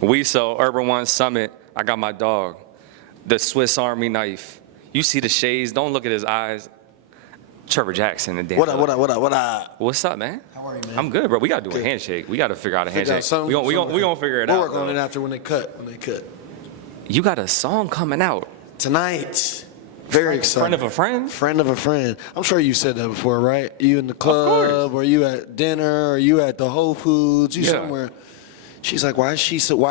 We sell Urban One Summit. I got my dog. The Swiss Army knife. You see the shades. Don't look at his eyes. Trevor Jackson and Dan. What up? What's up, man? How are you, man? I'm good, bro. We gotta do a handshake. We gotta figure out a handshake. We gonna figure it We'll out. work on bro. it after when they cut. You got a song coming out. Tonight. Very excited. Friend of a friend? Friend of a friend. I'm sure you said that before, right? You in the club, or you at dinner, or you at the Whole Foods, you somewhere. She's like, why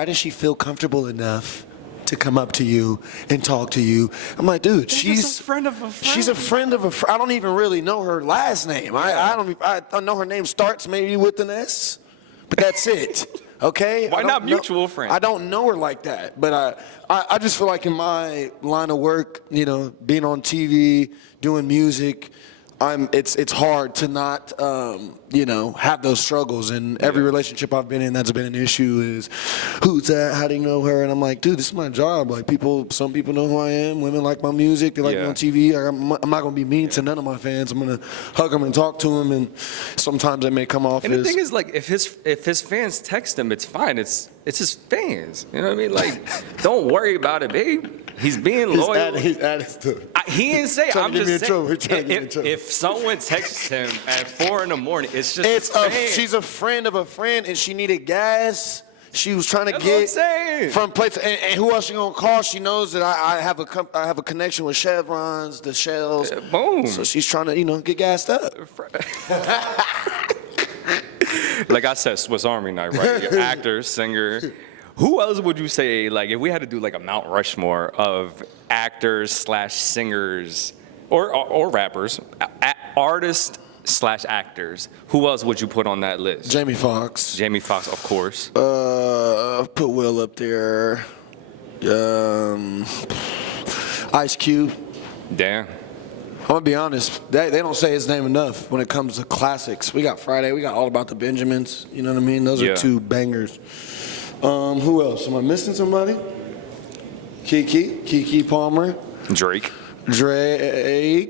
does she feel comfortable enough to come up to you and talk to you? I'm like, dude, she's a friend of a friend. She's a friend of a friend. I don't even really know her last name. I know her name starts maybe with an S, but that's it. Okay? Why not mutual friend? I don't know her like that, but I just feel like in my line of work, you know, being on TV, doing music, it's hard to not you know, have those struggles. And every relationship I've been in that's been an issue is, who's that? How do you know her? And I'm like, dude, this is my job. Like, some people know who I am. Women like my music. They like me on TV. I'm not gonna be mean to none of my fans. I'm gonna hug them and talk to them. And sometimes it may come off And as. the thing is, like, if his fans text him, it's fine. It's his fans. You know what I mean? Like, don't worry about it, babe. He's being loyal. His attitude. He didn't say. I'm just saying. If someone texts him at 4 a.m, it's just. She's a friend of a friend, and she needed gas. She was trying to That's what I'm get saying. from place. And who else she gonna call? She knows that I have a connection with Chevrons, the Shells. Boom. So she's trying to get gassed up. Like I said, Swiss Army knife, right? You're actor, singer. Who else would you say, like, if we had to do like a Mount Rushmore of actors/singers or rappers, artists/actors, who else would you put on that list? Jamie Foxx. Jamie Foxx, of course. Put Will up there. Ice Cube. Damn. I'm gonna be honest, they don't say his name enough when it comes to classics. We got Friday, we got All About the Benjamins. You know what I mean? Those are two bangers. Who else? Am I missing somebody? Keke Palmer. Drake. I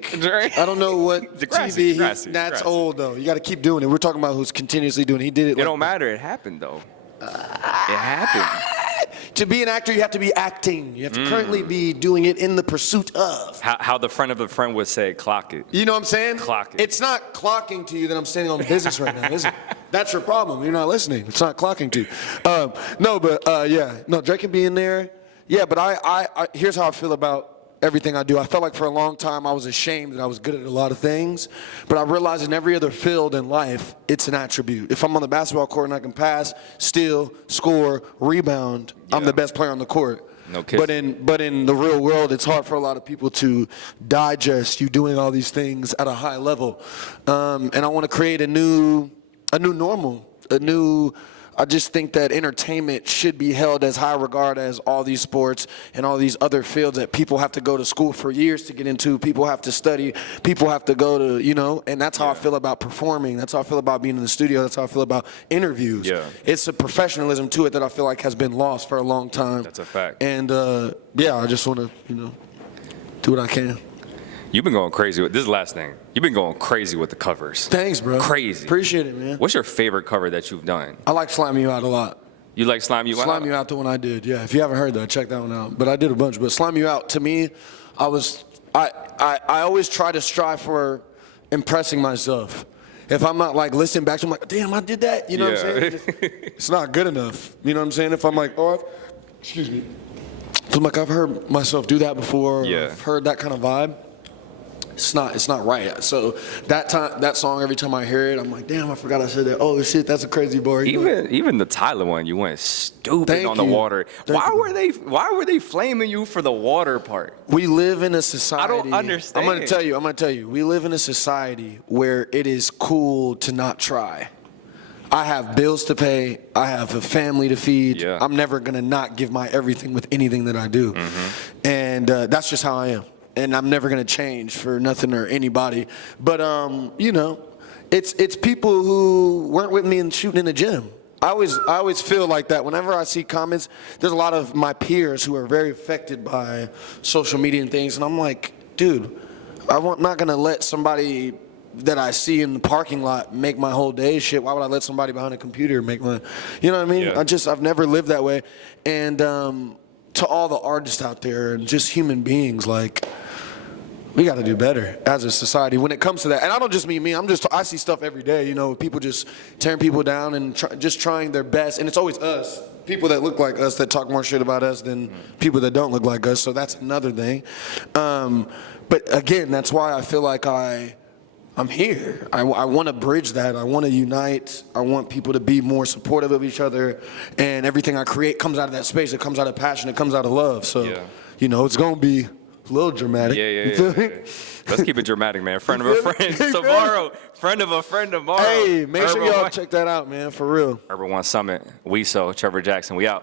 don't know what Degrassi. That's old though. You got to keep doing it. We're talking about who's continuously doing it. He did it. It don't matter. It happened though. It happened. To be an actor, you have to be acting. You have to currently be doing it in the pursuit of. How the friend of a friend would say, clock it. You know what I'm saying? Clock it. It's not clocking to you that I'm standing on business right now, is it? That's your problem. You're not listening. It's not clocking to you. No, Drake can be in there. Yeah, but I here's how I feel about everything I do. I felt like for a long time I was ashamed that I was good at a lot of things, but I realized in every other field in life, it's an attribute. If I'm on the basketball court and I can pass, steal, score, rebound, I'm the best player on the court. No kidding. But in the real world, it's hard for a lot of people to digest you doing all these things at a high level. And I want to create a new normal, I just think that entertainment should be held as high regard as all these sports and all these other fields that people have to go to school for years to get into. People have to study. People have to go to, and that's how I feel about performing. That's how I feel about being in the studio. That's how I feel about interviews. Yeah. It's a professionalism to it that I feel like has been lost for a long time. That's a fact. And, I just want to, do what I can. You've been going crazy with this last thing. You've been going crazy with the covers. Thanks, bro. Crazy. Appreciate it, man. What's your favorite cover that you've done? I like Slime You Out a lot. You like Slime You Out? Slime You Out, the one I did. Yeah, if you haven't heard that, check that one out. But I did a bunch. But Slime You Out, to me, I always try to strive for impressing myself. If I'm not like listening back to them, like, damn, I did that. You know what I'm saying? It's not good enough. You know what I'm saying? If I'm like, excuse me. If I'm like, I've heard myself do that before. Yeah. Or I've heard that kind of vibe. It's not right. So that song, every time I hear it, I'm like, damn, I forgot I said that. Oh shit, that's a crazy bar. Even the Tyler one, you went stupid on the water. Why were they flaming you for the water part? We live in a society. I don't understand. I'm gonna tell you. We live in a society where it is cool to not try. I have bills to pay. I have a family to feed. Yeah. I'm never gonna not give my everything with anything that I do, and that's just how I am. And I'm never gonna change for nothing or anybody. But it's people who weren't with me and shooting in the gym. I always feel like that. Whenever I see comments, there's a lot of my peers who are very affected by social media and things, and I'm like, dude, I'm not gonna let somebody that I see in the parking lot make my whole day. Shit, why would I let somebody behind a computer make my, you know what I mean? Yeah. I've never lived that way. And to all the artists out there and just human beings, like, we got to do better as a society when it comes to that. And I don't just mean me. I see stuff every day, you know, people just tearing people down and just trying their best. And it's always us, people that look like us that talk more shit about us than people that don't look like us. So that's another thing. But again, that's why I feel like I'm here. I want to bridge that. I want to unite. I want people to be more supportive of each other. And everything I create comes out of that space. It comes out of passion. It comes out of love. So, you know, it's going to be a little dramatic. Yeah. Let's keep it dramatic, man. Friend of a friend tomorrow. Friend of a friend tomorrow. Hey, make sure y'all check that out, man, for real. Urban One Summit. We Trevor Jackson. We out.